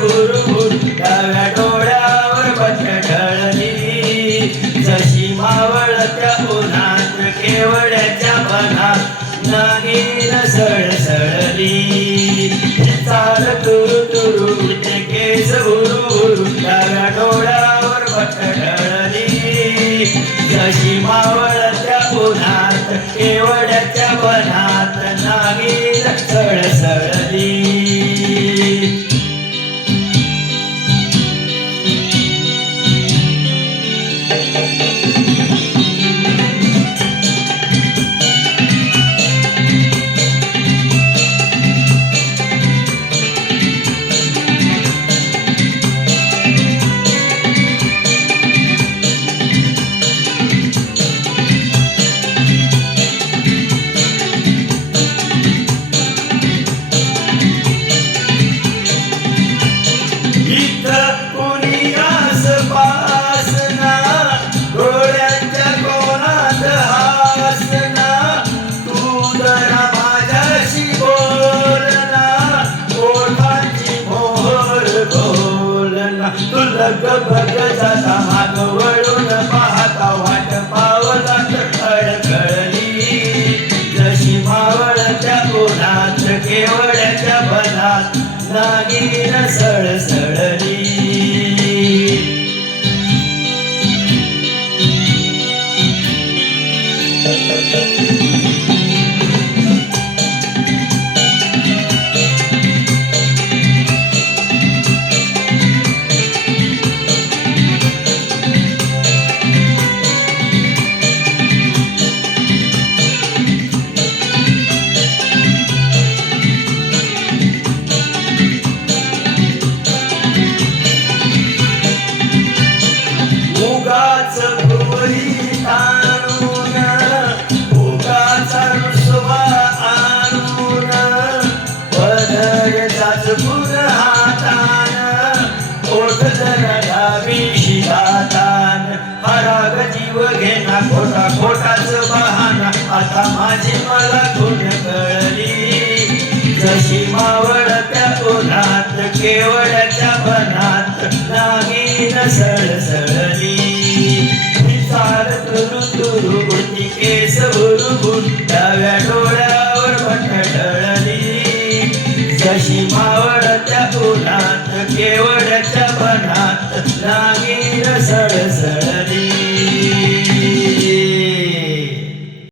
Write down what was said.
भुरभुर डाव्या डोळ्यावर बट ढळली. जशी मावळत्या उन्हात केवड्याच्या बनात सळ सळसळली चाल तुरु तुरु केस भुरु डाव्या डोळ्यावर बट ढळली. जशी मावळत्या उन्हात केवड्याच्या बनात नाही तू लग बग वळून पाहता वाट पावलात अडकळली जशी मावळत्या उन्हात केवळ्याच्या बनात नागीन सळसळली पदरचाच हातान ओठ जरा डावी शिदातान हराग जीव घेना खोटा खोटाच बहाना आता माझी मला गुण कळली जशी मावळत्या कोणात केवळच्या बनात नागीन सळसळली विचार तुरु तुरु केस भुरभुर डाव्या डोळ्या जशी मावळच्या उन्हात केवळच्या बनात नागीन सळसळली